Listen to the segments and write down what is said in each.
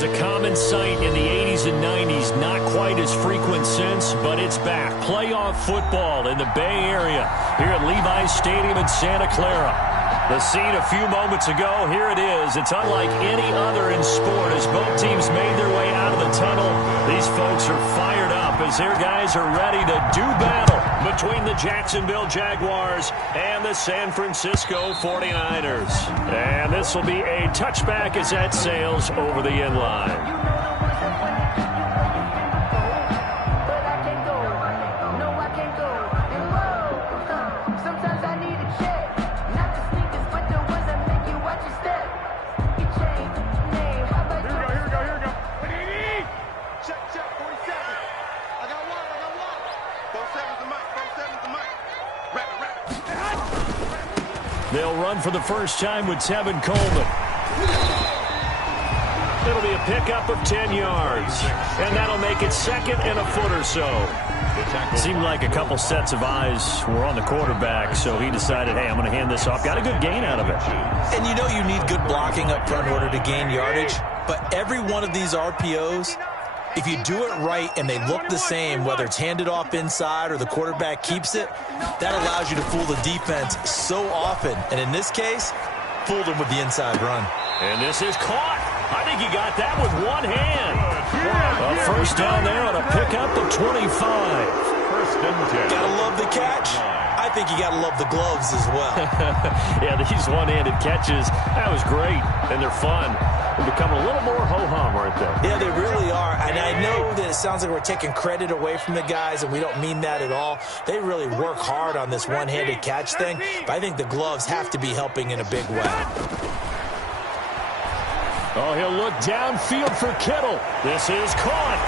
was a common sight in the 80s and 90s, not quite as frequent since, but it's back. Playoff football in the Bay Area here at Levi's Stadium in Santa Clara. The scene a few moments ago, here it is. It's unlike any other in sport as both teams made their way out of the tunnel. These folks are fired up as their guys are ready to do battle between the Jacksonville Jaguars and the San Francisco 49ers. And this will be a touchback as that sails over the end line. They'll run for the first time with Tevin Coleman. It'll be a pickup of 10 yards. And that'll make it second and a foot or so. It seemed like a couple sets of eyes were on the quarterback, so he decided, hey, I'm going to hand this off. Got a good gain out of it. And you know you need good blocking up front in order to gain yardage. But every one of these RPOs, if you do it right and they look the same, whether it's handed off inside or the quarterback keeps it, that allows you to fool the defense so often. And in this case, fooled them with the inside run. And this is caught. I think he got that with one hand. A first down there on a pickup of 25. First and 10. Gotta love the catch. I think you gotta love the gloves as well. Yeah, these one-handed catches, that was great. And they're fun. They're becoming a little more ho-hum, aren't they? Yeah, they really are. And I know that it sounds like we're taking credit away from the guys, and we don't mean that at all. They really work hard on this one-handed catch thing, but I think the gloves have to be helping in a big way. Oh, he'll look downfield for Kittle. This is caught.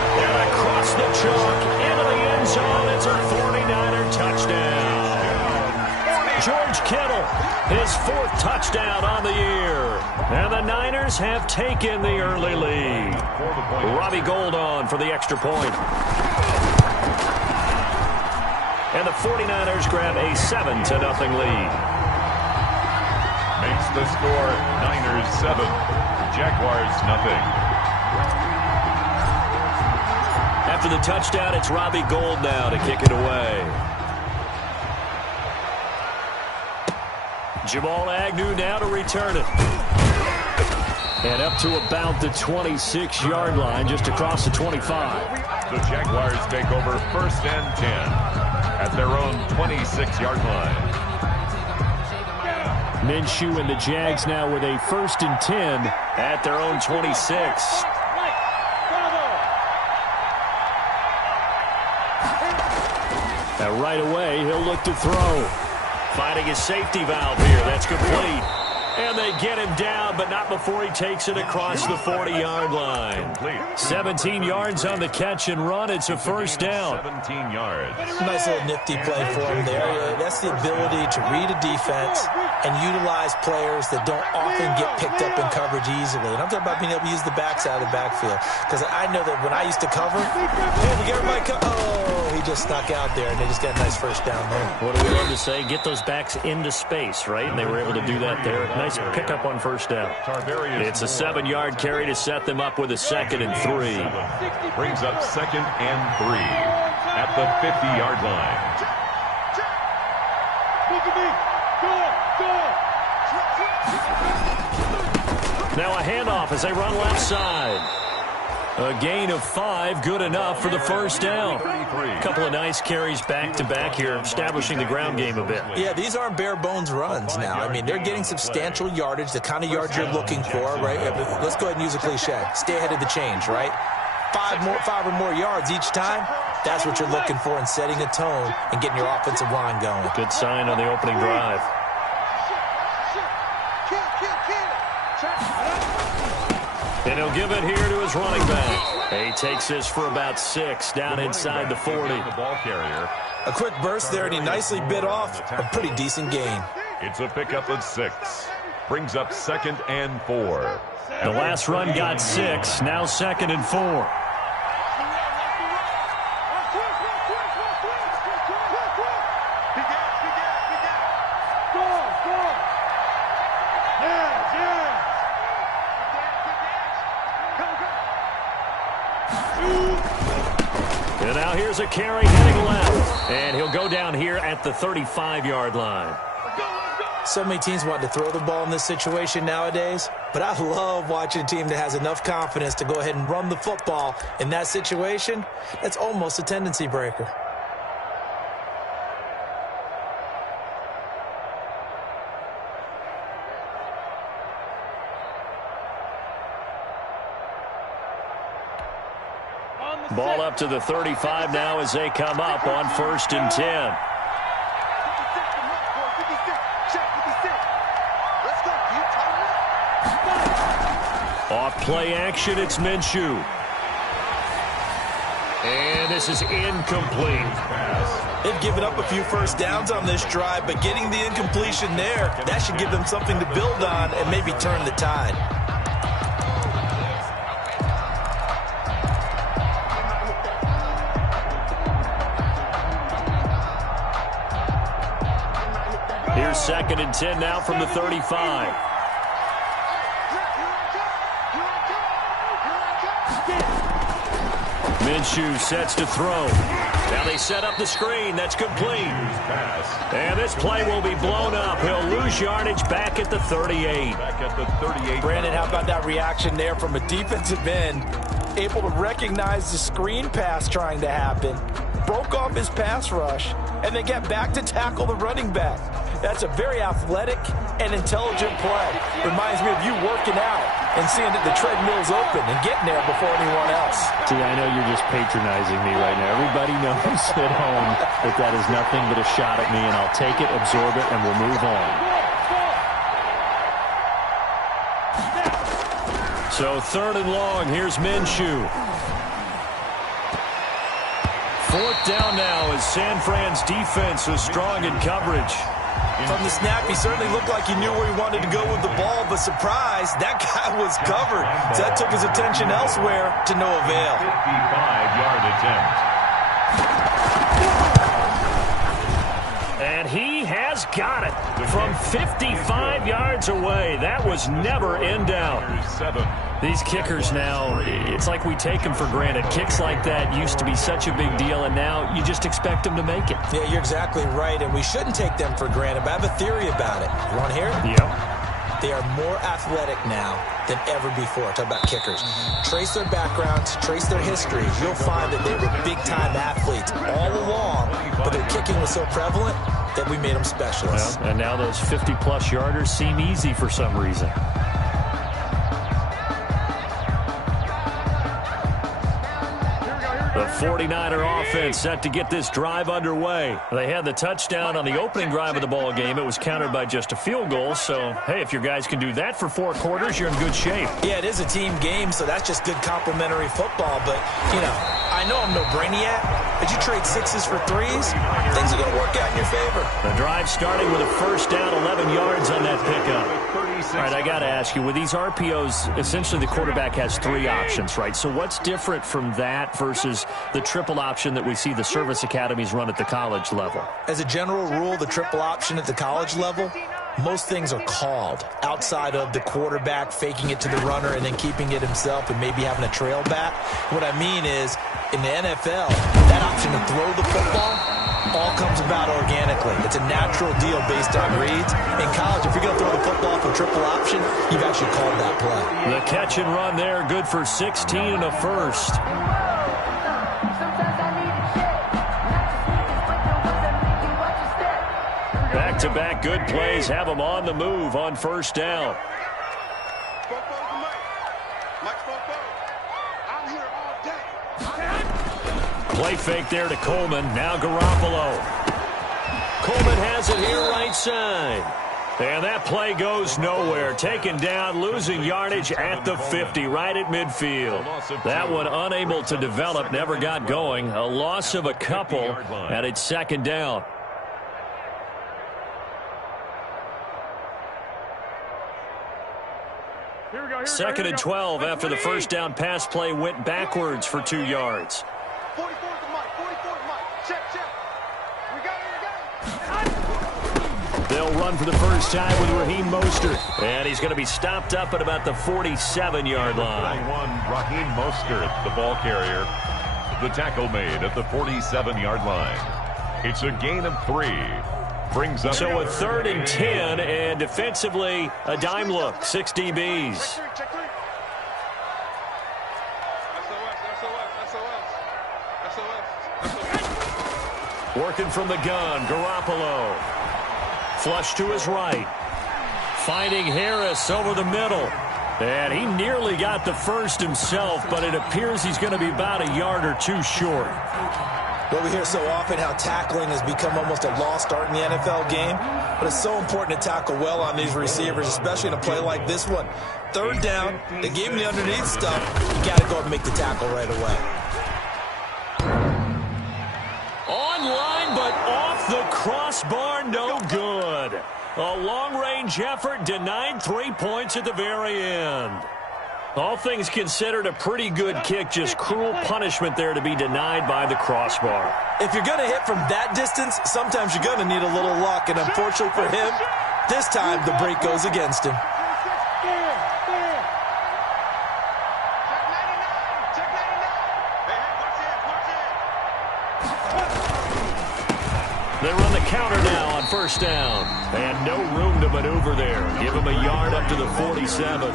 And across the chalk into the end zone. It's a 49er touchdown. George Kittle, his fourth touchdown on the year. And the Niners have taken the early lead. Robbie Gould on for the extra point. And the 49ers grab a 7-0 lead. Makes the score Niners 7, Jaguars 0. After the touchdown, it's Robbie Gould now to kick it away. Jamal Agnew now to return it. And up to about the 26-yard line, just across the 25. The Jaguars take over first and 10 at their own 26-yard line. Minshew and the Jags now with a first and 10 at their own 26. And right away, he'll look to throw. Finding his safety valve here. That's complete. And they get him down, but not before he takes it across the 40-yard line. 17 yards on the catch and run. It's a first down. 17 yards. Nice little nifty play for him there. That's the ability to read a defense and utilize players that don't often get picked up in coverage easily. And I'm talking about being able to use the backside of the backfield. Because I know that when I used to cover, hey, we get everybody he just snuck out there, and they just got a nice first down there. What do we love to say? Get those backs into space, right? And they were able to do that there. Nice pickup on first down. It's a 7-yard carry to set them up with a 2nd and 3. Brings up 2nd and 3 at the 50-yard line. Now a handoff as they run left side. A gain of 5, good enough for the first down. A couple of nice carries back-to-back here, establishing the ground game a bit. Yeah, these aren't bare-bones runs now. I mean, they're getting substantial yardage, the kind of yards you're looking for, right? Let's go ahead and use a cliche. Stay ahead of the change, right? 5 or more yards each time. That's what you're looking for in setting a tone and getting your offensive line going. Good sign on the opening drive. And he'll give it here to his running back. He takes this for about 6 down inside the 40. The ball carrier. A quick burst there, and he nicely bit off a pretty decent gain. It's a pickup of 6. Brings up 2nd and 4. The last run got 6, now 2nd and 4. And now here's a carry heading left. And he'll go down here at the 35-yard line. So many teams want to throw the ball in this situation nowadays, but I love watching a team that has enough confidence to go ahead and run the football in that situation. That's almost a tendency breaker. Ball up to the 35 now as they come up on 1st and 10. Off play action, it's Minshew. And this is incomplete. They've given up a few first downs on this drive, but getting the incompletion there, that should give them something to build on and maybe turn the tide. Here's 2nd and 10 now from the 35. Minshew sets to throw. Now they set up the screen. That's complete. And this play will be blown up. He'll lose yardage back at the 38. Brandon, how about that reaction there from a defensive end? Able to recognize the screen pass trying to happen. Broke off his pass rush. And then get back to tackle the running back. That's a very athletic and intelligent play. Reminds me of you working out and seeing that the treadmill's open and getting there before anyone else. See, I know you're just patronizing me right now. Everybody knows at home that that is nothing but a shot at me, and I'll take it, absorb it, and we'll move on. So 3rd and long, here's Minshew. 4th down now as San Fran's defense was strong in coverage. From the snap, he certainly looked like he knew where he wanted to go with the ball, but surprise, that guy was covered. So that took his attention elsewhere to no avail. 55-yard attempt. And he has got it from 55 yards away. That was never in doubt. These kickers now, it's like we take them for granted. Kicks like that used to be such a big deal, and now you just expect them to make it. Yeah, you're exactly right, and we shouldn't take them for granted, but I have a theory about it. You want to hear it? Yep. They are more athletic now than ever before. Talk about kickers. Trace their backgrounds, trace their history. You'll find that they were big-time athletes all along, but their kicking was so prevalent that we made them specialists. Well, and now those 50-plus yarders seem easy for some reason. The 49er offense set to get this drive underway. They had the touchdown on the opening drive of the ball game. It was countered by just a field goal. So, hey, if your guys can do that for 4 quarters, you're in good shape. Yeah, it is a team game, so that's just good complimentary football. But, you know, I know I'm no brainiac, but you trade 6s for 3s, things are going to work out in your favor. The drive starting with a 1st down, 11 yards on that pickup. All right, I got to ask you, with these RPOs, essentially the quarterback has 3 options, right? So what's different from that versus the triple option that we see the service academies run at the college level? As a general rule, the triple option at the college level, most things are called outside of the quarterback faking it to the runner and then keeping it himself and maybe having a trail back. What I mean is, in the NFL, that option to throw the football all comes about organically. It's a natural deal based on reads. In college, if you're going to throw the football for triple option, you've actually called that play. The catch and run there, good for 16 and a 1st. Back-to-back good plays have them on the move on 1st down. Play fake there to Coleman. Now Garoppolo. Coleman has it here right side. And that play goes nowhere. Taken down, losing yardage at the 50, right at midfield. That one unable to develop, never got going. A loss of a couple, and it's 2nd down. Second and 12 after the 1st down pass play went backwards for 2 yards. They'll run for the first time with Raheem Mostert. And he's going to be stopped up at about the 47-yard line. Raheem Mostert, the ball carrier. The tackle made at the 47-yard line. It's a gain of 3. Brings up so a 3rd and 10, and defensively, a dime look. 6 DBs. Working from the gun, Garoppolo. Flush to his right. Finding Harris over the middle. And he nearly got the first himself, but it appears he's going to be about a yard or 2 short. Well, we hear so often how tackling has become almost a lost art in the NFL game, but it's so important to tackle well on these receivers, especially in a play like this one. 3rd down, they gave him the underneath stuff. You got to go and make the tackle right away. Online, but off the crossbar, no good. A long-range effort denied 3 points at the very end. All things considered, a pretty good kick, just cruel punishment there to be denied by the crossbar. If you're going to hit from that distance, sometimes you're going to need a little luck, and unfortunately for him, this time the break goes against him. They run the counter now on 1st down. And no room to maneuver there. Give him a yard up to the 47.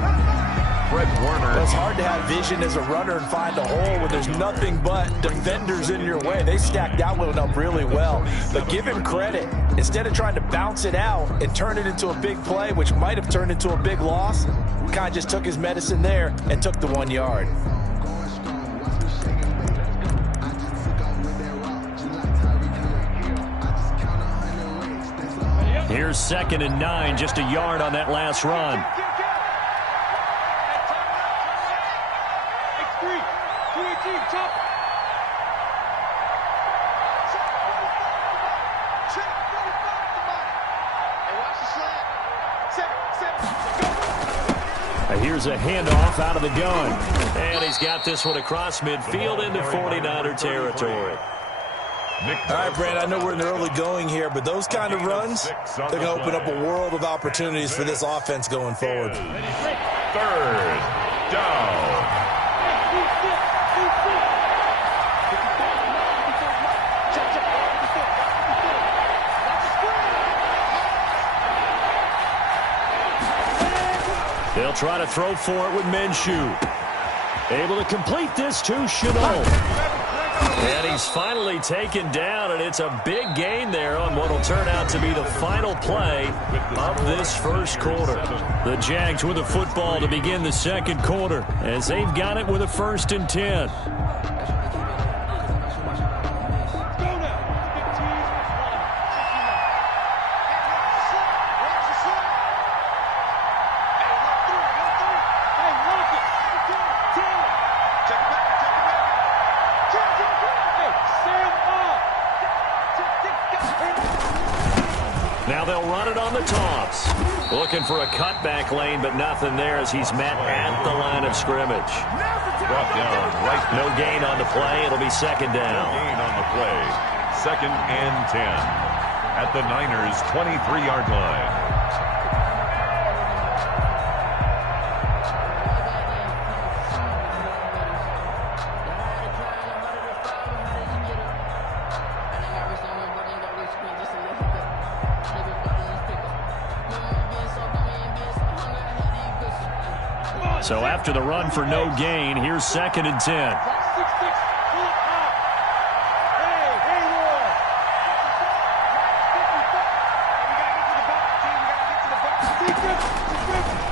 Fred Warner. It's hard to have vision as a runner and find a hole when there's nothing but defenders in your way. They stacked that one up really well. But give him credit. Instead of trying to bounce it out and turn it into a big play, which might have turned into a big loss, kind of just took his medicine there and took the 1 yard. Here's 2nd and 9, just a yard on that last run. Here's a handoff out of the gun. And he's got this one across midfield into 49er territory. All right, Brad, I know we're in the early going here, but those kind of runs, they're going to open up a world of opportunities for this offense going forward. 3rd down. They'll try to throw for it with Minshew. Able to complete this to Chanel. And he's finally taken down, and it's a big gain there on what will turn out to be the final play of this 1st quarter. The Jags with the football to begin the 2nd quarter as they've got it with a 1st and 10. Looking for a cutback lane, but nothing there as he's met at the line of scrimmage. Brought down right. No gain on the play. It'll be 2nd down. No gain on the play. 2nd and 10 at the Niners' 23-yard line. So after the run for no gain, here's 2nd and 10.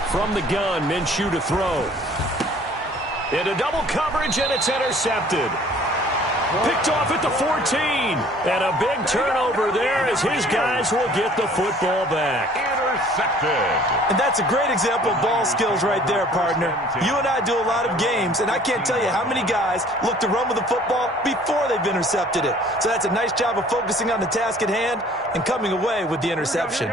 From the gun, Minshew to throw. Into double coverage, and it's intercepted. Picked off at the 14. And a big turnover there as his guys will get the football back. Intercepted. And that's a great example of ball skills right there, partner. You and I do a lot of games, and I can't tell you how many guys look to run with the football before they've intercepted it. So that's a nice job of focusing on the task at hand and coming away with the interception.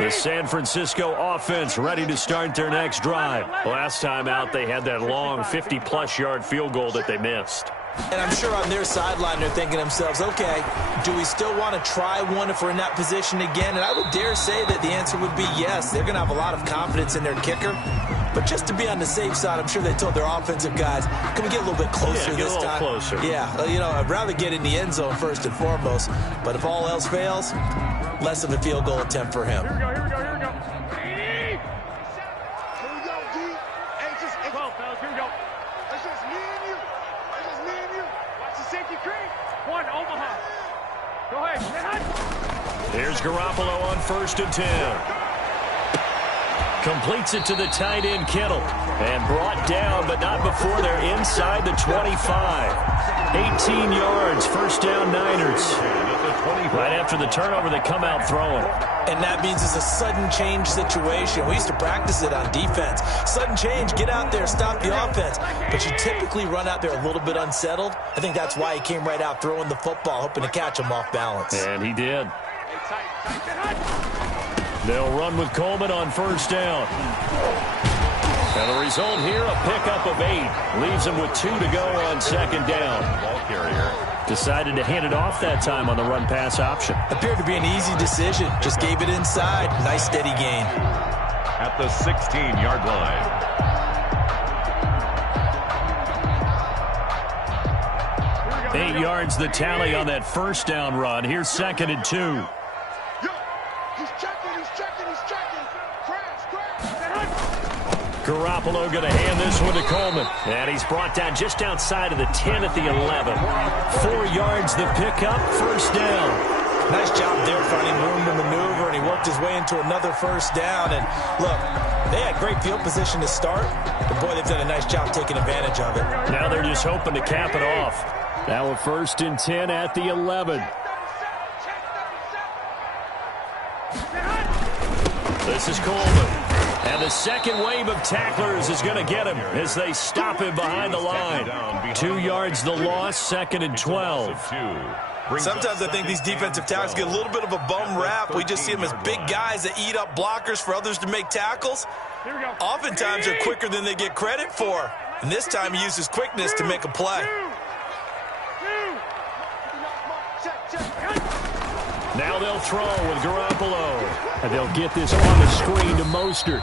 The San Francisco offense ready to start their next drive. Last time out, they had that long 50-plus yard field goal that they missed. And I'm sure on their sideline they're thinking to themselves, okay, do we still want to try one if we're in that position again? And I would dare say that the answer would be yes. They're going to have a lot of confidence in their kicker. But just to be on the safe side, I'm sure they told their offensive guys, can we get a little bit closer this time? Closer. Yeah, you know, I'd rather get in the end zone first and foremost. But if all else fails, less of a field goal attempt for him. Here we go. Here we go, D. Hey, just 12, fellas. Here we go. It's just me and you. It's just me and you. Watch the safety creep. One, Omaha. Go ahead. Here's Garoppolo on 1st and 10. Completes it to the tight end, Kittle. And brought down, but not before they're inside the 25. 18 yards, first down Niners. Right after the turnover, they come out throwing. And that means it's a sudden change situation. We used to practice it on defense. Sudden change, get out there, stop the offense. But you typically run out there a little bit unsettled. I think that's why he came right out throwing the football, hoping to catch him off balance. And he did. They'll run with Coleman on 1st down. And the result here, a pickup of 8. Leaves him with 2 to go on 2nd down. Ball carrier. Decided to hand it off that time on the run-pass option. Appeared to be an easy decision. Just gave it inside. Nice steady gain. At the 16-yard line. 8 yards the tally on that 1st down run. Here's 2nd and 2. Yo, he's checking. Garoppolo going to hand this one to Coleman. And he's brought down just outside of the 10 at the 11. 4 yards the pickup, 1st down. Nice job there finding room to maneuver, and he worked his way into another 1st down. And look, they had great field position to start, but boy, they've done a nice job taking advantage of it. Now they're just hoping to cap it off. Now a 1st and 10 at the 11. This is Coleman. And the second wave of tacklers is going to get him as they stop him behind the line. 2 yards the loss, 2nd and 12. Sometimes I think these defensive tackles get a little bit of a bum rap. We just see them as big guys that eat up blockers for others to make tackles. Oftentimes they're quicker than they get credit for. And this time he uses quickness to make a play. Now they'll throw with Garoppolo. And they'll get this on the screen to Mostert.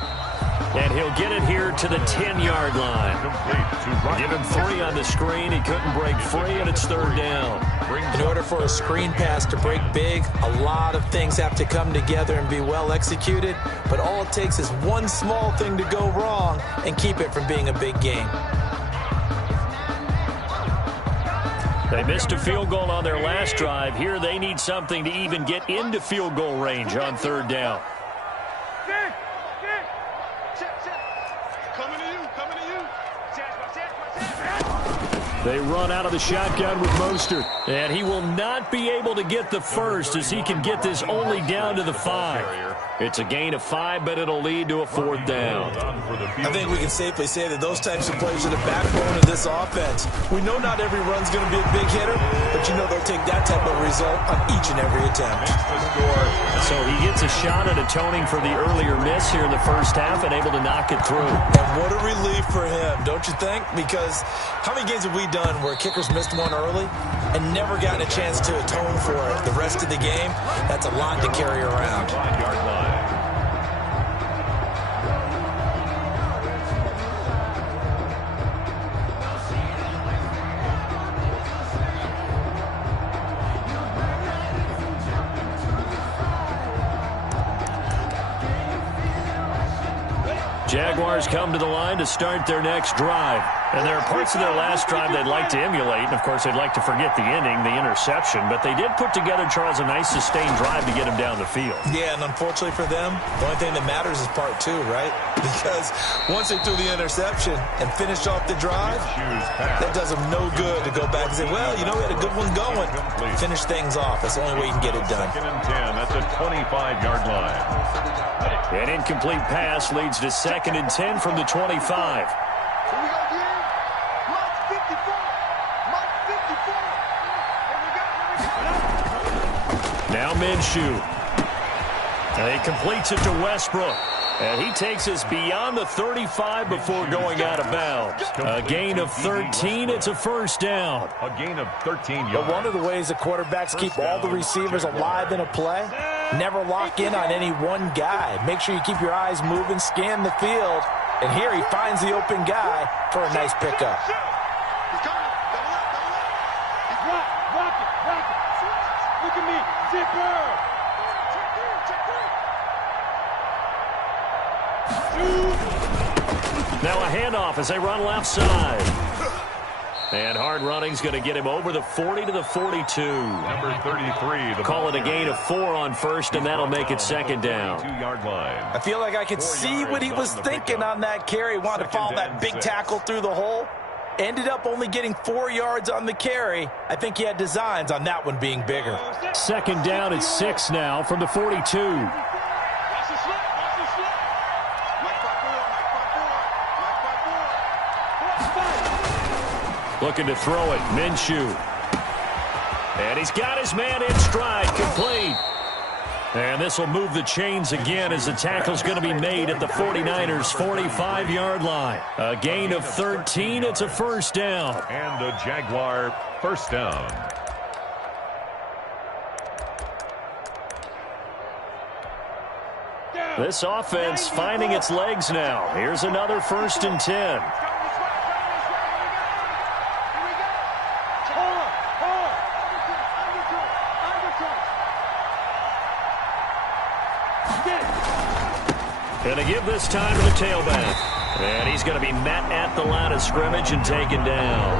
And he'll get it here to the 10-yard line. Give him 3 on the screen. He couldn't break free, and it's 3rd down. In order for a screen pass to break big, a lot of things have to come together and be well executed. But all it takes is one small thing to go wrong and keep it from being a big game. They missed a field goal on their last drive. Here they need something to even get into field goal range on 3rd down. They run out of the shotgun with Mostert. And he will not be able to get the first as he can get this only down to the 5. It's a gain of 5, but it'll lead to a 4th down. I think we can safely say that those types of plays are the backbone of this offense. We know not every run's going to be a big hitter, but you know they'll take that type of result on each and every attempt. So he gets a shot at atoning for the earlier miss here in the 1st half and able to knock it through. And what a relief for him, don't you think? Because how many games have we done where kickers missed one early and never gotten a chance to atone for it the rest of the game? That's a lot to carry around. 5-yard line. Jaguars come to the line to start their next drive. And there are parts of their last drive they'd like to emulate. And, of course, they'd like to forget the ending, the interception. But they did put together, Charles, a nice sustained drive to get him down the field. Yeah, and unfortunately for them, the only thing that matters is part 2, right? Because once they threw the interception and finished off the drive, that does them no good to go back and say, well, you know, we had a good one going. Finish things off. That's the only way you can get it done. 2nd and 10 at the 25-yard line. An incomplete pass leads to 2nd and 10 from the 25. Now Minshew. And he completes it to Westbrook. And he takes us beyond the 35 before going out of bounds. A gain of 13. It's a first down. A gain of 13 yards. But one of the ways the quarterbacks keep all the receivers alive in a play, never lock in on any one guy. Make sure you keep your eyes moving, scan the field. And here he finds the open guy for a nice pickup. Look at me, zipper. Now a handoff as they run left side. And hard running's going to get him over the 40 to the 42. Number 33. Call it a gain of 4 on first, and that'll make it second down. 2-yard line. I feel like I could see what he was thinking on that carry. Wanted to follow that big tackle through the hole. Ended up only getting 4 yards on the carry. I think he had designs on that one being bigger. Second down at 6 now from the 42. Looking to throw it, Minshew. And he's got his man in stride, complete. And this will move the chains again as the tackle's going to be made at the 49ers' 45-yard line. A gain of 13, it's a first down. And a Jaguar first down. This offense finding its legs now. Here's another 1st and 10. Going to give this time to the tailback. And he's going to be met at the line of scrimmage and taken down.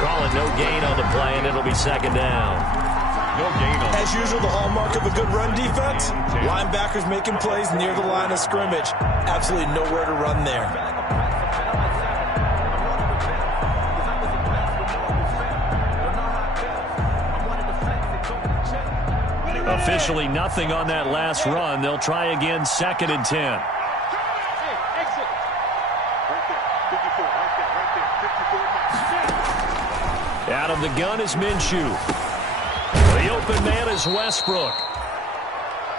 Call it no gain on the play, and it'll be second down. No gain on. As usual, the hallmark of a good run defense, linebackers making plays near the line of scrimmage. Absolutely nowhere to run there. Officially nothing on that last run. They'll try again, 2nd and 10. Out of the gun is Minshew. The open man is Westbrook.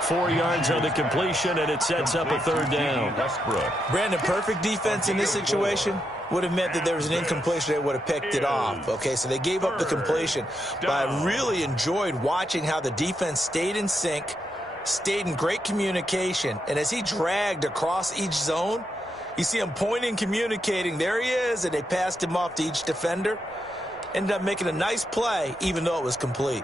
4 yards on the completion, and it sets up a 3rd down. Westbrook. Brandon, perfect defense in this situation would have meant that there was an incompletion. They would have picked it off. Okay, so they gave up the completion. But I really enjoyed watching how the defense stayed in sync, stayed in great communication. And as he dragged across each zone, you see him pointing, communicating. There he is, and they passed him off to each defender. Ended up making a nice play, even though it was complete.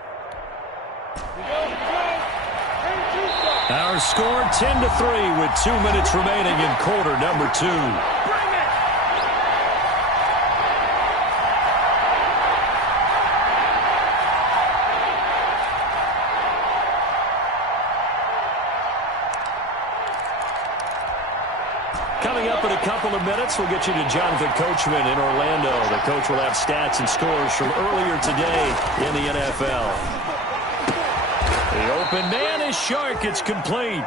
Our score 10-3 with 2 minutes remaining in quarter number 2. Coming up in a couple of minutes, we'll get you to Jonathan Coachman in Orlando. The coach will have stats and scores from earlier today in the NFL. The open man is Shark. It's complete.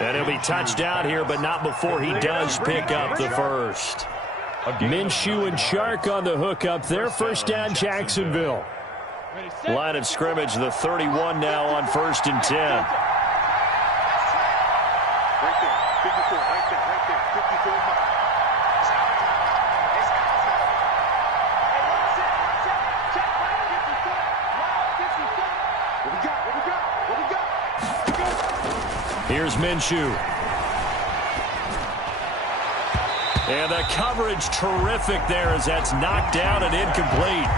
And he'll be touched out here, but not before he does pick up the first. Minshew and Shark on the hook up there. First down, Jacksonville. Line of scrimmage, the 31 now on 1st and 10. Here's Minshew. And the coverage terrific there as that's knocked down and incomplete.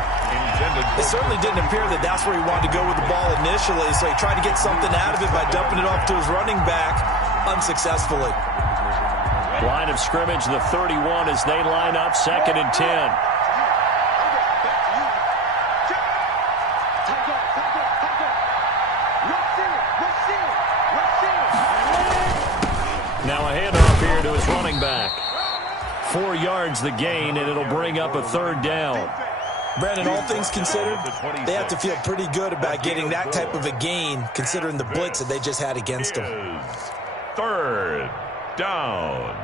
It certainly didn't appear that that's where he wanted to go with the ball initially, so he tried to get something out of it by dumping it off to his running back unsuccessfully. Line of scrimmage, the 31 as they line up, 2nd and 10. Now a handoff here to his running back. 4 yards the gain, and it'll bring up a 3rd down. Brandon, all things considered, they have to feel pretty good about getting that type of a gain, considering the blitz that they just had against them. 3rd down.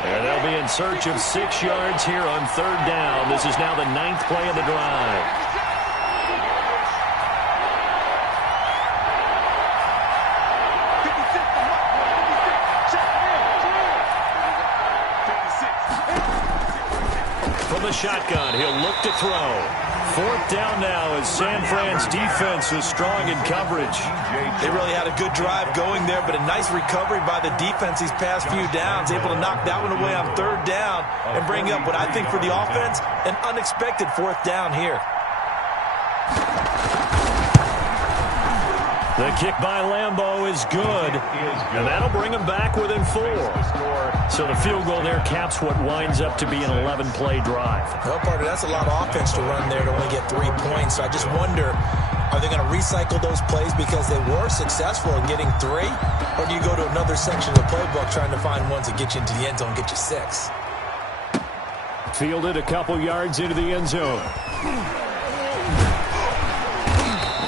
And they'll be in search of 6 yards here on 3rd down. This is now the 9th play of the drive. from the shotgun. He'll look to throw. Fourth down now as San Fran's defense is strong in coverage. They really had a good drive going there, but a nice recovery by the defense these past few downs, able to knock that one away on third down and bring up what I think for the offense, an unexpected fourth down here. The kick by Lambeau is good, and that'll bring him back within 4. So the field goal there caps what winds up to be an 11-play drive. Well, partner, that's a lot of offense to run there to only get 3 points. So I just wonder, are they going to recycle those plays because they were successful in getting 3? Or do you go to another section of the playbook trying to find ones that get you into the end zone and get you 6? Fielded a couple yards into the end zone.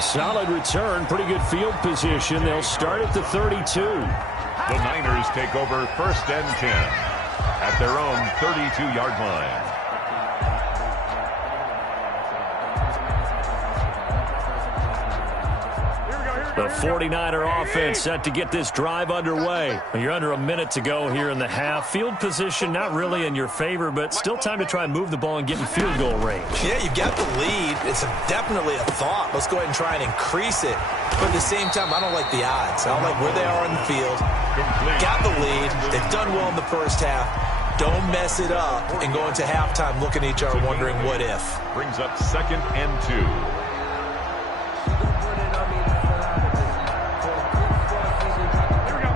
Solid return, pretty good field position. They'll start at the 32. The Niners take over 1st and 10 at their own 32-yard line. The 49er offense set to get this drive underway. You're under a minute to go here in the half. Field position not really in your favor, but still time to try and move the ball and get in field goal range. Yeah, you've got the lead. It's definitely a thought. Let's go ahead and try and increase it. But at the same time, I don't like the odds. I don't like where they are on the field. Got the lead. They've done well in the first half. Don't mess it up and go into halftime looking at each other wondering what if. Brings up 2nd and 2.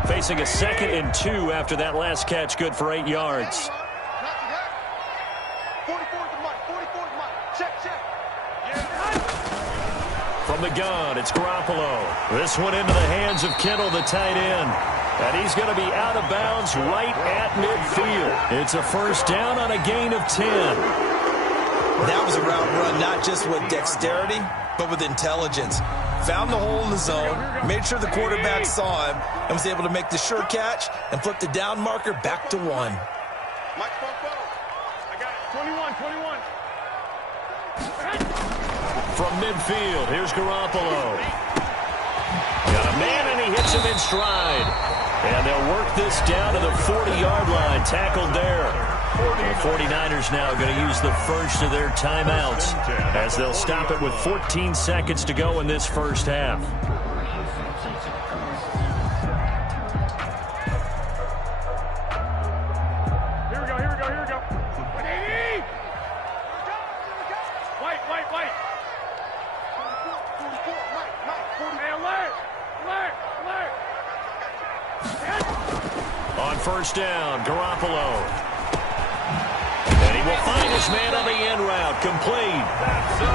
Facing a 2nd and 2 after that last catch, good for 8 yards. From the gun, it's Garoppolo. This one into the hands of Kittle, the tight end. And he's going to be out of bounds right at midfield. It's a first down on a gain of 10. That was a route run, not just with dexterity, but with intelligence. Found the hole in the zone, made sure the quarterback saw him, and was able to make the sure catch and flip the down marker back to 1. Mike, I got it. 21. From midfield, here's Garoppolo. Got a man, and he hits him in stride. And they'll work this down to the 40-yard line, tackled there. The 49ers now going to use the first of their timeouts as they'll stop it with 14 seconds to go in this first half. Here we go. White. Hey, alert. On first down, Garoppolo. And he will find his man on the end route, complete.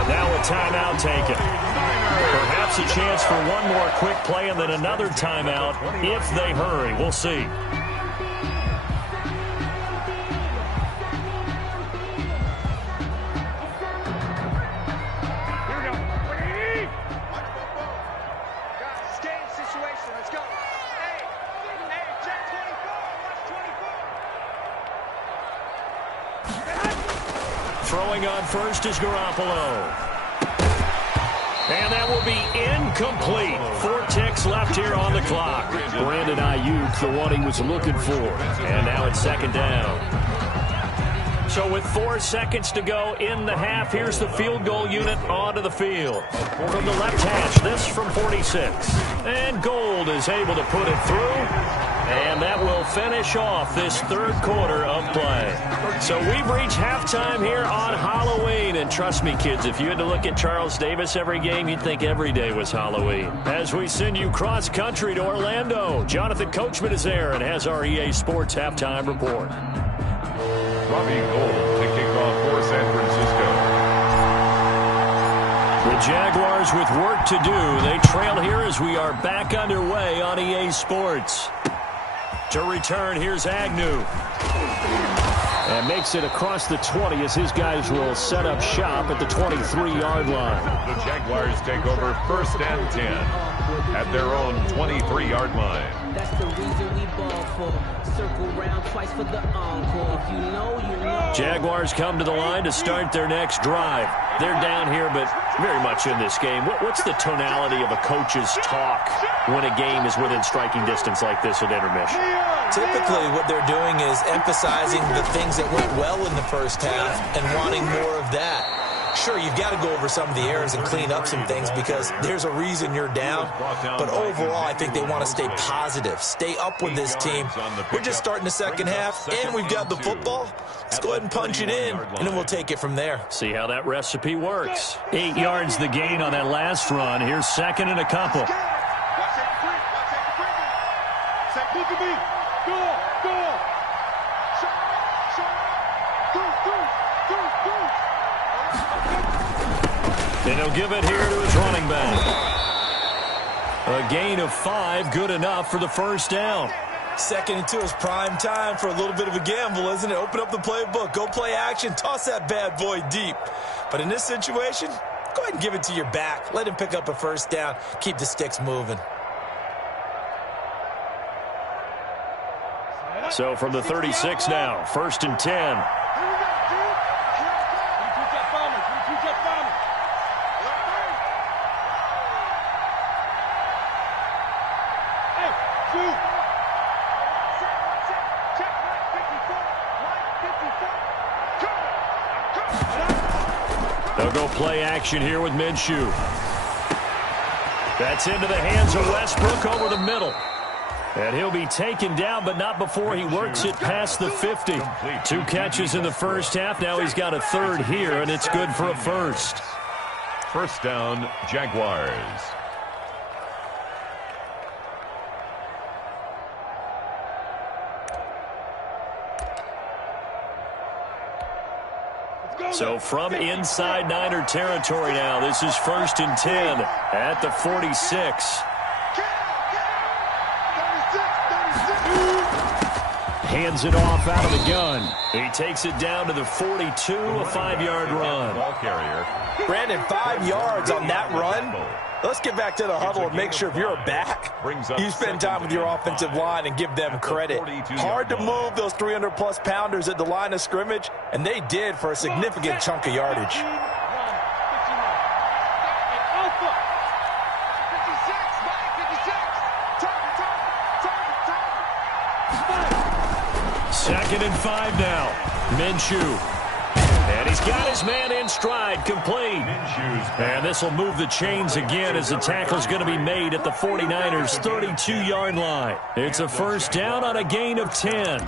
Now a timeout taken. Perhaps a chance for one more quick play and then another timeout if they hurry. We'll see. Throwing on first is Garoppolo. And that will be incomplete. 4 ticks left here on the clock. Brandon Ayuk, the one he was looking for. And now it's 2nd down. So with 4 seconds to go in the half, here's the field goal unit onto the field. From the left hash, this from 46. And Gold is able to put it through. And that will finish off this 3rd quarter of play. So we've reached halftime here on Halloween. And trust me, kids, if you had to look at Charles Davis every game, you'd think every day was Halloween. As we send you cross-country to Orlando, Jonathan Coachman is there and has our EA Sports halftime report. Robbie Gould to kick off for San Francisco. The Jaguars with work to do. They trail here as we are back underway on EA Sports. To return, here's Agnew. And makes it across the 20 as his guys will set up shop at the 23-yard line. The Jaguars take over 1st and 10 at their own 23-yard line. That's the reason we ball for. Circle round twice for the encore. If you know, you know. Jaguars come to the line to start their next drive. They're down here, but very much in this game. What's the tonality of a coach's talk when a game is within striking distance like this at intermission? Typically, what they're doing is emphasizing the things that went well in the first half and wanting more of that. Sure, you've got to go over some of the errors and clean up some things because there's a reason you're down. But overall, I think they want to stay positive, stay up with this team. We're just starting the second half, and we've got the football. Let's go ahead and punch it in, and then we'll take it from there. See how that recipe works. 8 yards the gain on that last run. Here's second and a couple. And he'll give it here to his running back. A gain of 5, good enough for the first down. Second and 2 is prime time for a little bit of a gamble, isn't it? Open up the playbook, go play action, toss that bad boy deep. But in this situation, go ahead and give it to your back. Let him pick up a first down. Keep the sticks moving. So from the 36 now, first and 10. They'll go play action here with Minshew. That's into the hands of Westbrook over the middle. And he'll be taken down, but not before he works it past the 50. 2 catches in the first half. Now he's got a third here, and it's good for a first. First down, Jaguars. So from inside Niner territory now, this is first and 10 at the 46. Hands it off out of the gun. He takes it down to the 42, a 5-yard run. Ball carrier. Brandon, 5 yards on that run. Let's get back to the huddle and make sure if you're a back, you spend time with your offensive line and give them credit. Hard to move those 300-plus pounders at the line of scrimmage, and they did for a significant chunk of yardage. Second and 5 now. Minshew. And he's got his man in stride, complete. And this will move the chains again as the tackle's going to be made at the 49ers' 32-yard line. It's a first down on a gain of 10.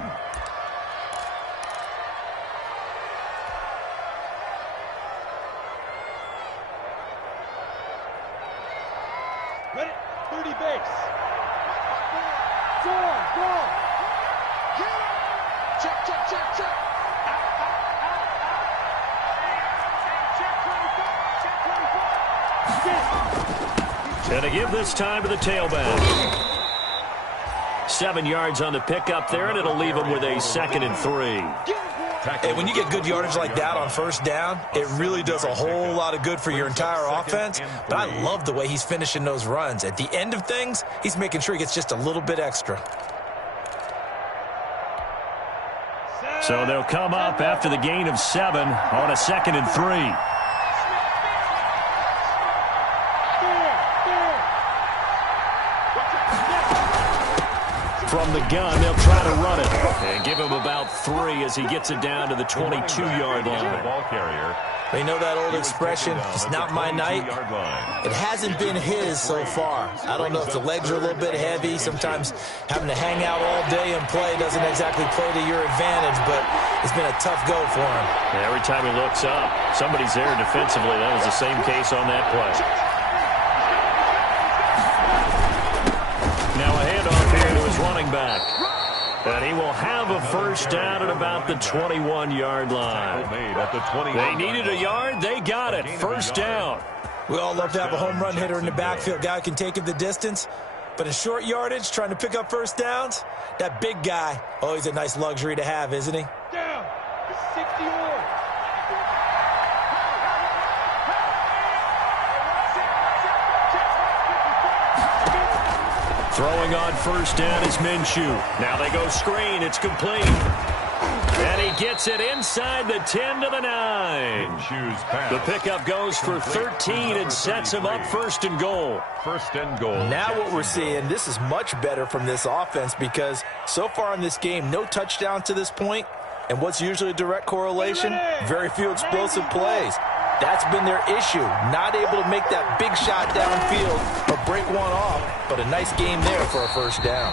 Ready? 30 base. Go. Check. And to give this time to the tailback. 7 yards on the pickup there, and it'll leave him with a second and 3. And when you get good yardage like that on first down, it really does a whole lot of good for your entire offense. But I love the way he's finishing those runs. At the end of things, he's making sure he gets just a little bit extra. So they'll come up after the gain of 7 on a second and 3. From the gun, they'll try to run it and give him about 3 as he gets it down to the 22-yard line. Ball carrier. You know that old expression, it's not my night? It hasn't been his so far. I don't know if the legs are a little bit heavy. Sometimes having to hang out all day and play doesn't exactly play to your advantage, but it's been a tough go for him. Yeah, every time he looks up, somebody's there defensively. That was the same case on that play. Now a handoff here to his running back. And he will have a first down at about the 21-yard line. They needed a yard. They got it. First down. We all love to have a home run hitter in the backfield. Guy who can take it the distance. But in short yardage, trying to pick up first downs, that big guy, always a nice luxury to have, isn't he? Down. 61. Throwing on first down is Minshew. Now they go screen. It's complete. And he gets it inside the 10 to the 9. The pickup goes for 13 and sets him up 1st and goal. 1st and goal. Now what we're seeing, this is much better from this offense because so far in this game, no touchdown to this point. And what's usually a direct correlation? Very few explosive plays. That's been their issue. Not able to make that big shot downfield or break one off. But a nice game there for a 1st down.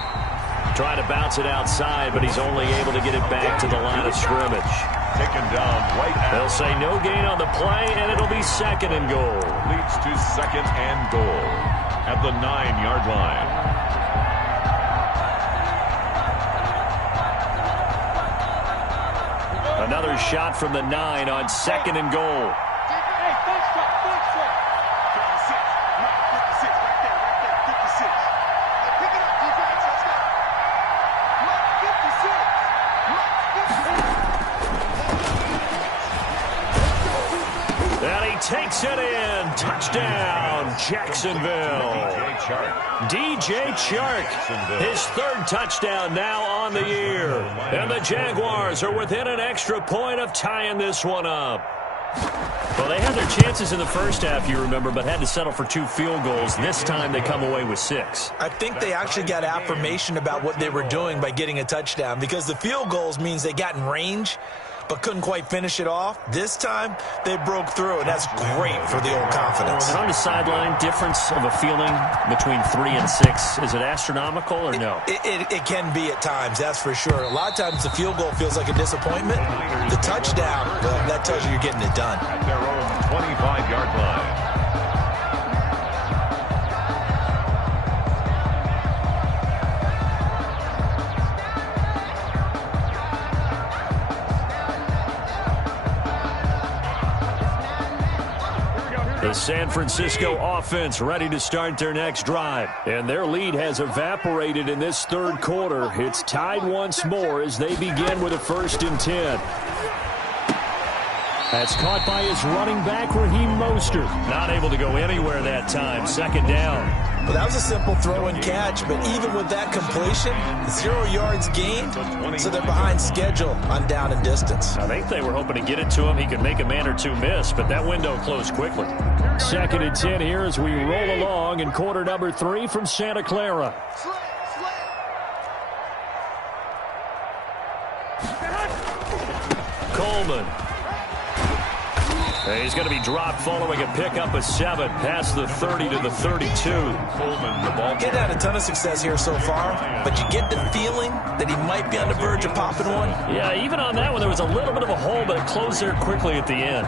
Trying to bounce it outside, but he's only able to get it back to the line of scrimmage. Taken down right out. They'll say no gain on the play, and it'll be 2nd and goal. Leads to 2nd and goal at the 9-yard line. Another shot from the 9 on 2nd and goal. Takes it in. Touchdown, Jacksonville. DJ Chark, his 3rd touchdown now on the year. And the Jaguars are within an extra point of tying this one up. Well, they had their chances in the first half, you remember, but had to settle for 2 field goals. This time they come away with 6. I think they actually got affirmation about what they were doing by getting a touchdown because the field goals means they got in range but couldn't quite finish it off. This time, they broke through, and that's great for the old confidence. And on the sideline, difference of a feeling between 3 and 6, is it astronomical or no? It can be at times, that's for sure. A lot of times the field goal feels like a disappointment. The touchdown, well, that tells you you're getting it done. At their own 25-yard line. The San Francisco offense ready to start their next drive. And their lead has evaporated in this 3rd quarter. It's tied once more as they begin with a 1st and 10. That's caught by his running back, Raheem Mostert. Not able to go anywhere that time. 2nd down. Well, that was a simple throw and catch, but even with that completion, 0 yards gained, so they're behind schedule on down and distance. I think they were hoping to get it to him. He could make a man or 2 miss, but that window closed quickly. 2nd and 10 here as we roll along in quarter number 3 from Santa Clara. Coleman. And he's going to be dropped following a pickup of 7 past the 30 to the 32. Coleman, the ball. He's had a ton of success here so far, but you get the feeling that he might be on the verge of popping one. Yeah, even on that one, there was a little bit of a hole, but it closed there quickly at the end.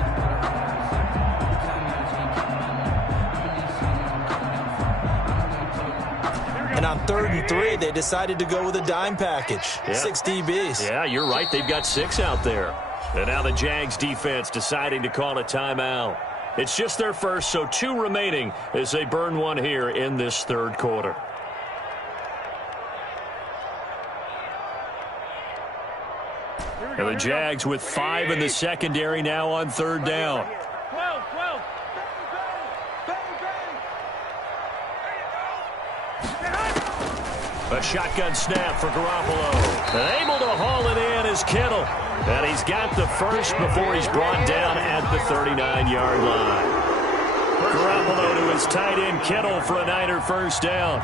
And on 3rd and 3, they decided to go with a dime package. Yeah. 6 DBs. Yeah, you're right. They've got 6 out there. And now the Jags defense deciding to call a timeout. It's just their first, so 2 remaining as they burn one here in this 3rd quarter. And the Jags with 5 in the secondary now on 3rd down. A shotgun snap for Garoppolo. And able to haul it in is Kittle. And he's got the first before he's brought down at the 39-yard line. Garoppolo to his tight end Kittle for a Niner 1st down.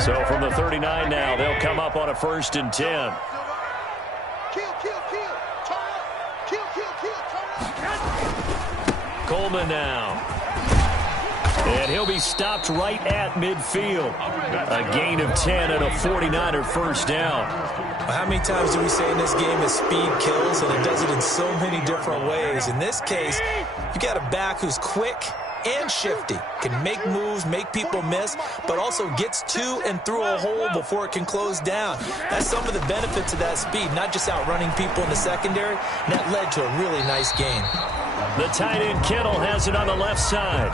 So from the 39 now, they'll come up on a 1st and 10. Coleman now. And he'll be stopped right at midfield. A gain of 10 and a 49er 1st down. How many times do we say in this game that speed kills, and it does it in so many different ways? In this case, you got a back who's quick and shifty, can make moves, make people miss, but also gets to and through a hole before it can close down. That's some of the benefits of that speed, not just outrunning people in the secondary, and that led to a really nice game. The tight end Kittle has it on the left side.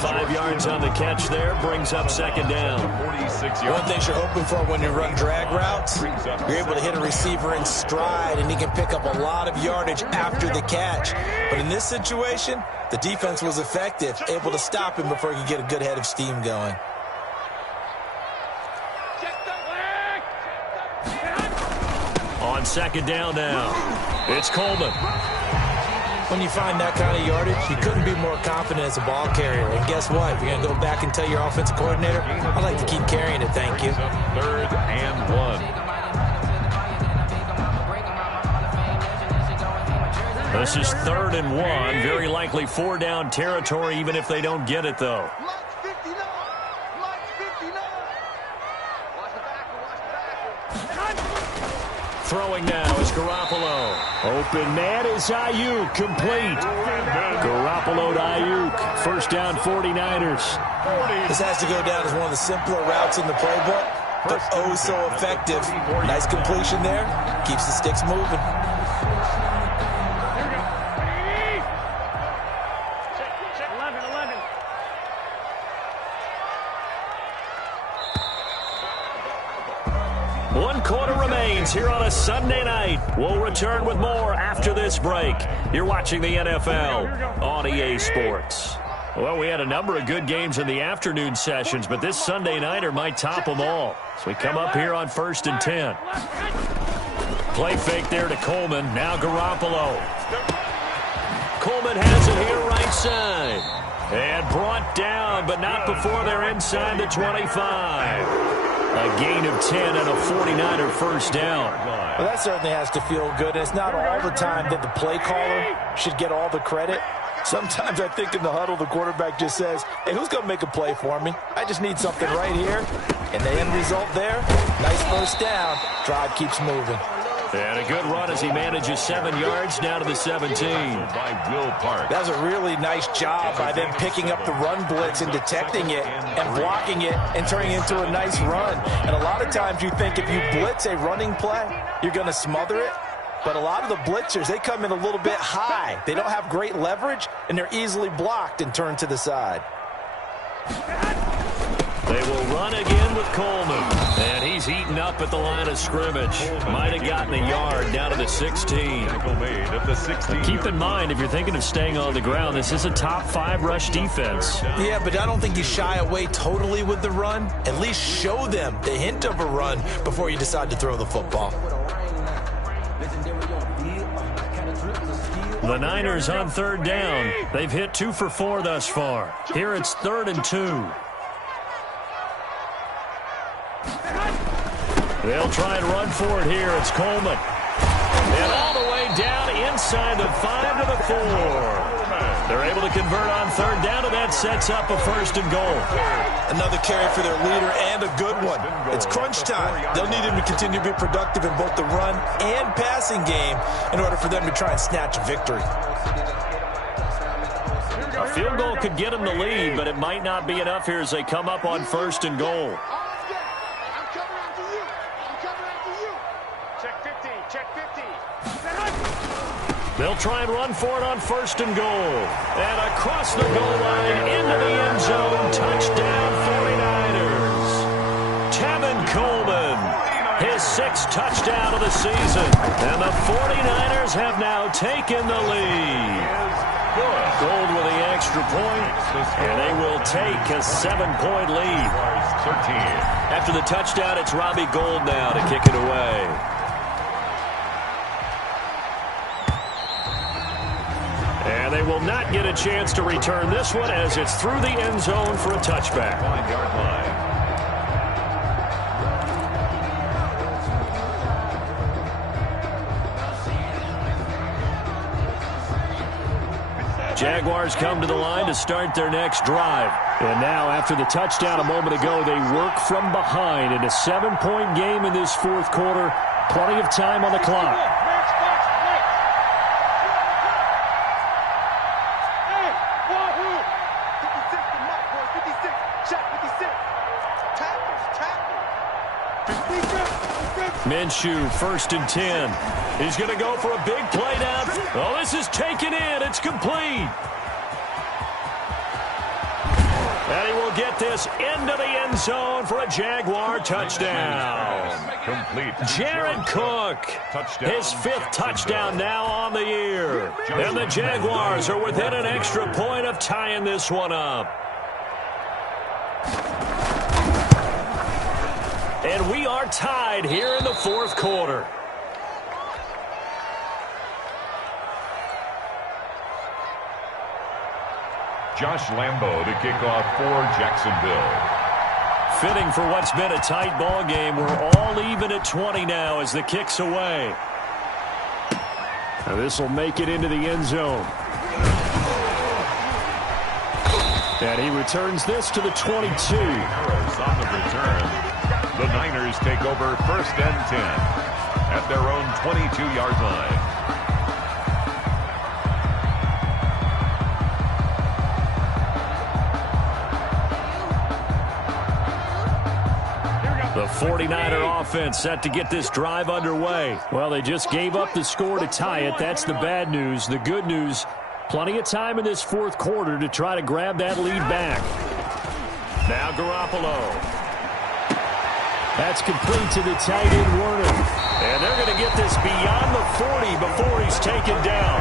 5 yards on the catch there, brings up 2nd down. One thing you're hoping for when you run drag routes, you're able to hit a receiver in stride, and he can pick up a lot of yardage after the catch. But in this situation, the defense was effective, able to stop him before he could get a good head of steam going. on second down now. It's Coleman. When you find that kind of yardage, you couldn't be more confident as a ball carrier. And guess what? If you're going to go back and tell your offensive coordinator, I'd like to keep carrying it, thank you. 3rd and 1. This is 3rd and 1. Very likely 4-down territory, even if they don't get it, though. Throwing now is Garoppolo. Open man is Ayuk, complete. Garoppolo to Ayuk. 1st down 49ers. This has to go down as one of the simpler routes in the playbook, but oh so effective. Nice completion there. Keeps the sticks moving. One quarter remains here on a Sunday night. We'll return with more after this break. You're watching the NFL on EA Sports. Well, we had a number of good games in the afternoon sessions, but this Sunday nighter might top them all. So we come up here on 1st and 10. Play fake there to Coleman. Now Garoppolo. Coleman has it here right side. And brought down, but not before they're inside the 25. A gain of 10 and a 49er 1st down. Well, that certainly has to feel good. It's not all the time that the play caller should get all the credit. Sometimes I think in the huddle, the quarterback just says, hey, who's going to make a play for me? I just need something right here. And the end result there, nice 1st down. Drive keeps moving. And a good run as he manages 7 yards down to the 17. By Will Park. That was a really nice job by them picking up the run blitz and detecting it and blocking it and turning it into a nice run. And a lot of times you think if you blitz a running play, you're going to smother it. But a lot of the blitzers, they come in a little bit high. They don't have great leverage, and they're easily blocked and turned to the side. They will run again with Coleman. And he's eaten up at the line of scrimmage. Might have gotten a yard down to the 16. Keep in mind, if you're thinking of staying on the ground, this is a top 5 rush defense. Yeah, but I don't think you shy away totally with the run. At least show them the hint of a run before you decide to throw the football. The Niners on 3rd down. They've hit 2 for 4 thus far. Here it's 3rd and 2. They'll try and run for it here. It's Coleman. And all the way down inside the 5 to the 4. They're able to convert on 3rd down, and that sets up a 1st and goal. Another carry for their leader and a good one. It's crunch time. They'll need him to continue to be productive in both the run and passing game in order for them to try and snatch a victory. A field goal could get them the lead, but it might not be enough here as they come up on 1st and goal. They'll try and run for it on 1st and goal. And across the goal line into the end zone. Touchdown 49ers. Tevin Coleman, his 6th touchdown of the season. And the 49ers have now taken the lead. Gold with the extra point. And they will take a 7-point lead. After the touchdown, it's Robbie Gould now to kick it away. And they will not get a chance to return this one as it's through the end zone for a touchback. 9-yard line. Jaguars come to the line to start their next drive. And now, after the touchdown a moment ago, they work from behind in a 7-point game in this 4th quarter. Plenty of time on the clock. Minshew, 1st and 10. He's going to go for a big play down. Oh, this is taken in. It's complete. And he will get this into the end zone for a Jaguar touchdown. Complete. Jared Cook, his 5th touchdown now on the year. And the Jaguars are within an extra point of tying this one up. And we are tied here in the 4th quarter. Josh Lambo to kick off for Jacksonville. Fitting for what's been a tight ball game. We're all even at 20 now as the kick's away. Now this will make it into the end zone. And he returns this to the 22. Arrows on the return. The Niners take over 1st and 10 at their own 22-yard line. The 49er offense set to get this drive underway. Well, they just gave up the score to tie it. That's the bad news. The good news, plenty of time in this fourth quarter to try to grab that lead back. Now Garoppolo. That's complete to the tight end, Werner. And they're going to get this beyond the 40 before he's taken down.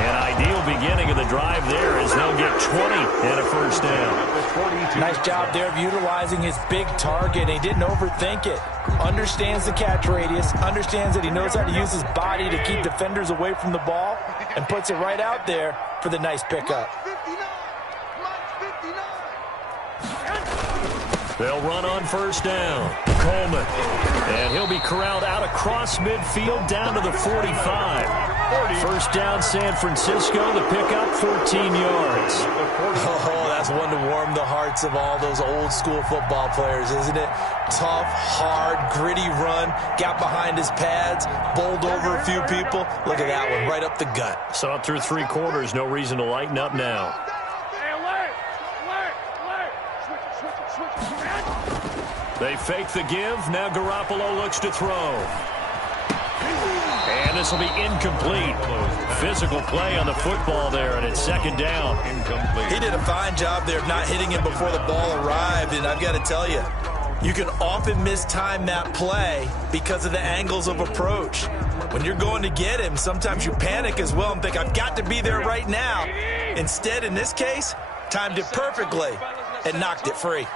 An ideal beginning of the drive there as they'll get 20 and a first down. Nice job there of utilizing his big target. He didn't overthink it. Understands the catch radius. Understands that he knows how to use his body to keep defenders away from the ball. And puts it right out there for the nice pickup. They'll run on first down. Coleman. And he'll be corralled out across midfield down to the 45. First down, San Francisco. The pickup, 14 yards. Oh, that's one to warm the hearts of all those old school football players, isn't it? Tough, hard, gritty run. Got behind his pads, bowled over a few people. Look at that one, right up the gut. So up through 3 quarters, no reason to lighten up now. They fake the give. Now Garoppolo looks to throw. And this will be incomplete. Physical play on the football there, and it's second down. Incomplete. He did a fine job there of not hitting him before the ball arrived, and I've got to tell you, you can often mistime that play because of the angles of approach. When you're going to get him, sometimes you panic as well and think, I've got to be there right now. Instead, in this case, timed it perfectly and knocked it free.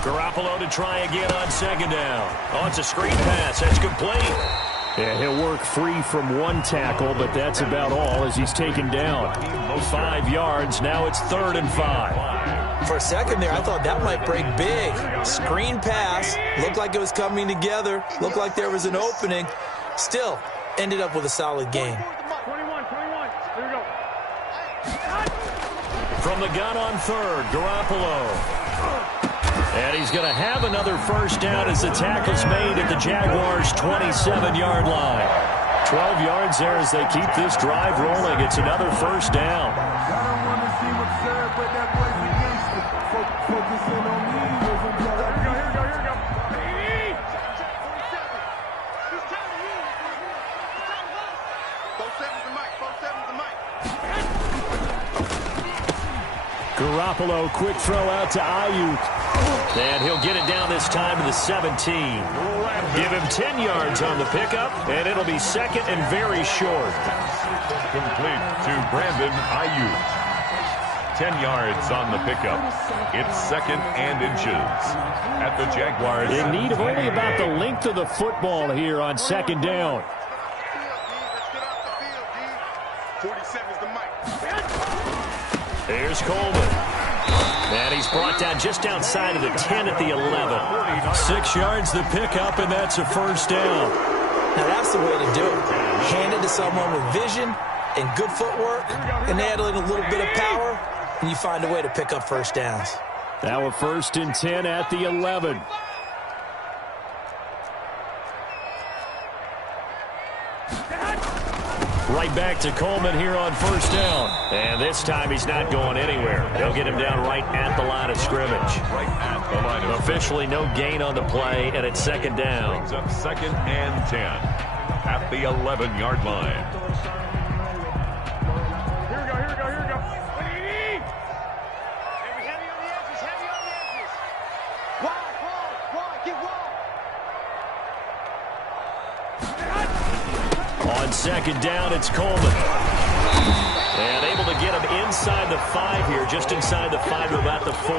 Garoppolo to try again on second down. Oh, it's a screen pass. That's complete. Yeah, he'll work free from one tackle, but that's about all as he's taken down. 5 yards. Now it's 3rd and 5. For a second there, I thought that might break big. Screen pass. Looked like it was coming together. Looked like there was an opening. Still, ended up with a solid game. 21. Here we go. From the gun on 3rd, Garoppolo. And he's going to have another first down as the tackle's made at the Jaguars' 27-yard line. 12 yards there as they keep this drive rolling. It's another first down. Garoppolo, quick throw out to Ayuk. And he'll get it down this time to the 17. Give him 10 yards on the pickup, and it'll be second and very short. Complete to Brandon Ayuk. 10 yards on the pickup. It's 2nd and inches at the Jaguars. In need of only about the length of the football here on second down. 47's the mic. There's Coleman. And he's brought down just outside of the 10 at the 11. 6 yards the pickup, and that's a first down. Now that's the way to do it. Hand it to someone with vision and good footwork, and add a little bit of power, and you find a way to pick up first downs. Now a 1st and 10 at the 11. Right back to Coleman here on first down. And this time he's not going anywhere. They'll get him down right at the line of scrimmage. Right at the line of Officially no gain on the play, and it's second down. It's up 2nd and 10 at the 11-yard line. Here we go. Heavy on the edges. Wide, get wide. On second down, it's Coleman. And able to get him inside the 5 here, just inside the 5 to about the 4.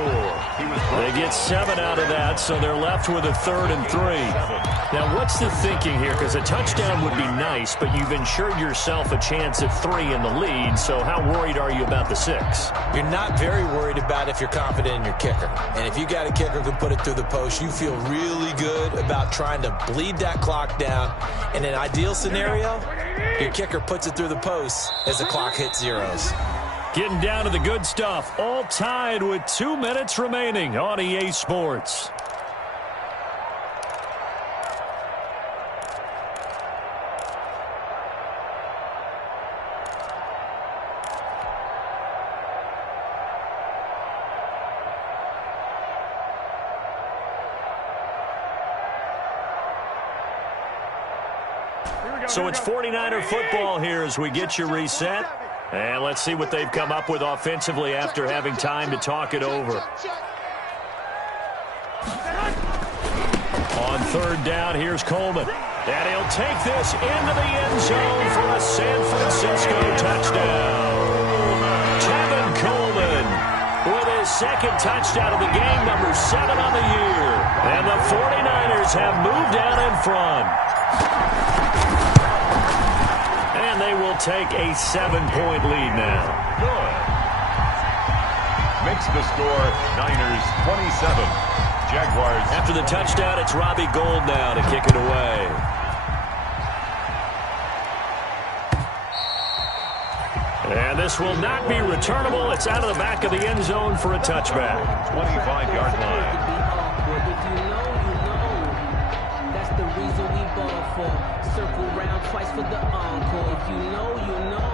They get 7 out of that, so they're left with a 3rd and 3. Now, what's the thinking here? Because a touchdown would be nice, but you've ensured yourself a chance at 3 in the lead, so how worried are you about the 6? You're not very worried about if you're confident in your kicker. And if you got a kicker who can put it through the post, you feel really good about trying to bleed that clock down. In an ideal scenario, your kicker puts it through the post as the clock hits zeros. Getting down to the good stuff, all tied with 2 minutes remaining on EA Sports. So it's 49er football here as we get you reset. And let's see what they've come up with offensively after having time to talk it over. On 3rd down, here's Coleman. And he'll take this into the end zone for a San Francisco touchdown. Tevin Coleman with his 2nd touchdown of the game, number 7 on the year. And the 49ers have moved out in front. And they will take a 7-point lead now. Good. Makes the score Niners 27. Jaguars. After the touchdown, it's Robbie Gould now to kick it away. And this will not be returnable. It's out of the back of the end zone for a touchback. 25-yard line. If you know, you know. That's the reason we ball for. Circle round twice for the encore. If you know, you know.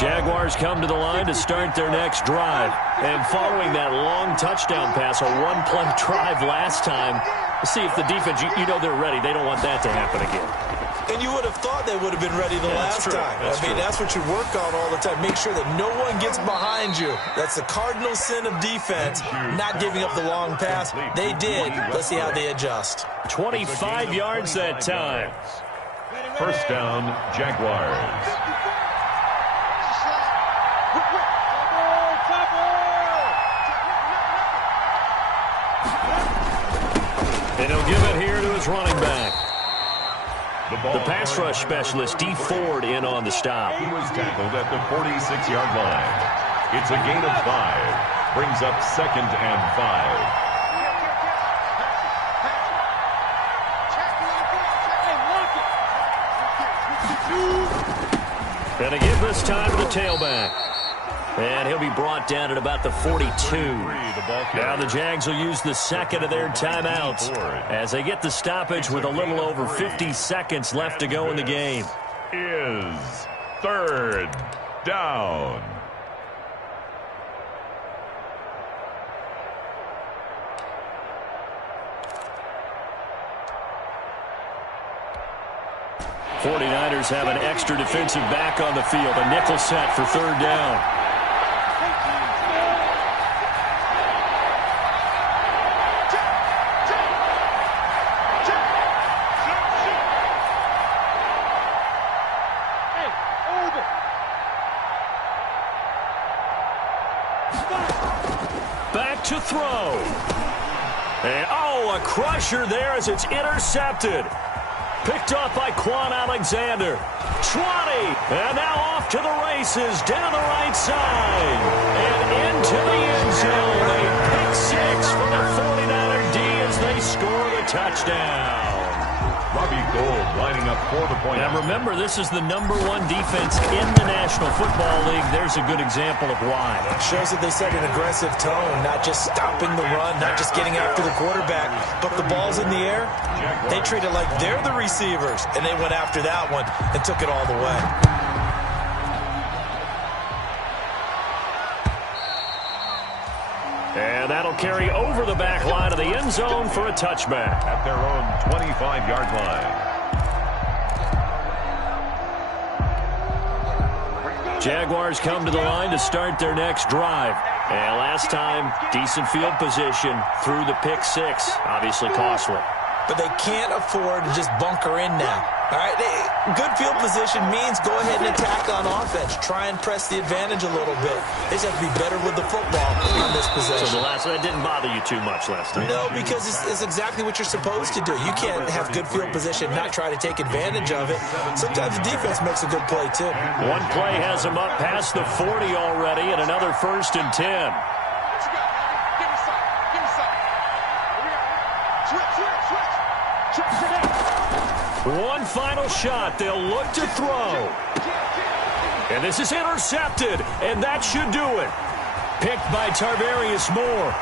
Jaguars come to the line to start their next drive. And following that long touchdown pass, a one-play drive last time, see if the defense, you know they're ready. They don't want that to happen again. And you would have thought they would have been ready the last time. That's what you work on all the time. Make sure that no one gets behind you. That's the cardinal sin of defense, not giving up the long pass. They did. Let's see how they adjust. 25 yards that time. 1st down, Jaguars. And he'll give it here to his running back. The pass rush specialist, D. Ford, in on the stop. He was tackled at the 46-yard line. It's a gain of 5. Brings up 2nd and 5. Gonna give this time to the tailback. And he'll be brought down at about the 42. Now the Jags will use the 2nd of their timeouts as they get the stoppage with a little over 50 seconds left to go in the game. Is 3rd down. '49ers have an extra defensive back on the field. A nickel set for 3rd down. Back to throw. And, a crusher there as it's intercepted. Picked off by Quan Alexander. 20. And now off to the races down the right side. And into the end zone. A pick 6 for the 49er D as they score the touchdown. Robbie Gould lining up for the point. Now remember, this is the #1 defense in the National Football League. There's a good example of why. It shows that they set an aggressive tone, not just stopping the run, not just getting after the quarterback, but the ball's in the air. They treat it like they're the receivers, and they went after that one and took it all the way. And that'll carry over the back line of the end zone for a touchback. At their own 25-yard line. Jaguars come to the line to start their next drive. And last time, decent field position through the pick 6. Obviously costly. But they can't afford to just bunker in now. All right, good field position means go ahead and attack on offense. Try and press the advantage a little bit. They just have to be better with the football on this possession. So that didn't bother you too much last time? No, because it's exactly what you're supposed to do. You can't have good field position, not try to take advantage of it. Sometimes the defense makes a good play, too. One play has him up past the 40 already, and another 1st and 10. One final shot. They'll look to throw. And this is intercepted, and that should do it. Picked by Tarvarius Moore.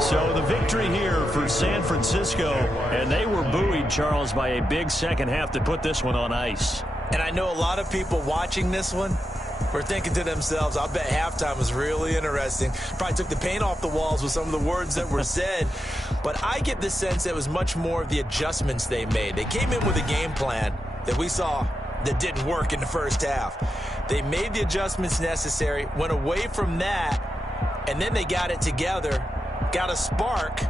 So the victory here for San Francisco, and they were buoyed, Charles, by a big second half that put this one on ice. And I know a lot of people watching this one were thinking to themselves, I'll bet halftime was really interesting. Probably took the paint off the walls with some of the words that were said. But I get the sense it was much more of the adjustments they made. They came in with a game plan that we saw that didn't work in the first half. They made the adjustments necessary, went away from that, and then they got it together, got a spark,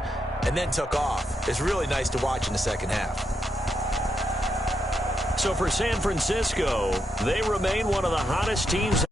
and then took off. It's really nice to watch in the second half. So for San Francisco, they remain one of the hottest teams.